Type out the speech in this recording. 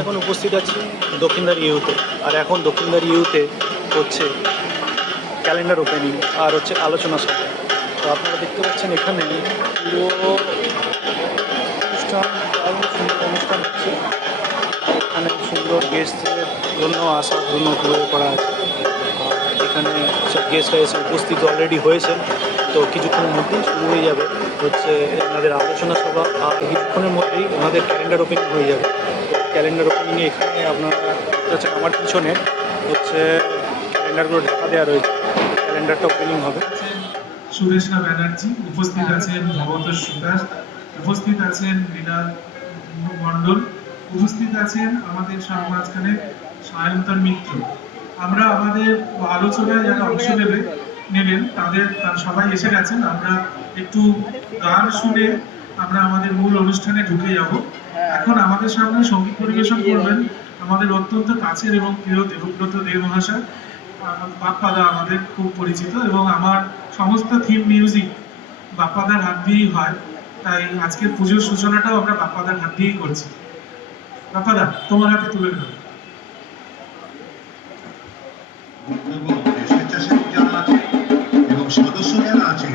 এখন উপস্থিত আছি দক্ষিণদার ইউতে। আর এখন দক্ষিণদার ইউতে হচ্ছে ক্যালেন্ডার ওপেনিং আর হচ্ছে আলোচনা সভা। তো আপনারা দেখতে পাচ্ছেন এখানে পুরো অনুষ্ঠান সুন্দর অনুষ্ঠান হচ্ছে। এখানে সুন্দর গেস্টদের জন্য আসার জন্য উপভোগ করা আছে। এখানে সব গেস্টরা এসে উপস্থিত অলরেডি হয়েছেন। তো কিছুক্ষণের মধ্যেই শুরু হয়ে যাবে। হচ্ছে এনাদের আলোচনা সভা আর কিছুক্ষণের মধ্যেই ওনাদের ক্যালেন্ডার ওপেনিং হয়ে যাবে। ক্যালেন্ডার ওপেনিংয়ে এখানে আপনারা পাচ্ছেন আমার পিছনে, হচ্ছে ক্যালেন্ডারগুলো ঢাকা দেওয়া রয়েছে। ক্যালেন্ডারটা ওপেনিং হবে। সুরেশা ব্যানার্জি, উপস্থিত আছেন ভগবত সুদাস উপস্থিত আছেন মৃণাল মণ্ডল, উপস্থিত আছেন আমাদের সমাজখানে সায়ন্তন মিত্র। আমরা আমাদের আলোচনায় যারা অংশ নেবে, নেবেন, তাদের সবাই এসে গেছেন। আমরা একটু গান শুনে আমরা আমাদের মূল অনুষ্ঠানে ঢুকে যাব। হ্যাঁ। এখন আমাদের সামনে সংগীত পরিবেশন করবেন আমাদের অত্যন্ত কাছের এবং প্রিয় দেবব্রত দেব মহাশয় বাপ্পাদা আমাদের খুব পরিচিত এবং আমার সমস্ত থিম মিউজিক বাপ্পাদার হাত দিয়েই হয়। তাই আজকের পুজোর সূচনাটাও আমরা বাপ্পাদার হাত দিয়েই করছি। বাপ্পাদা তোমার হাতে তুলে নেব যারা আছে এবং সদস্য যারা আছে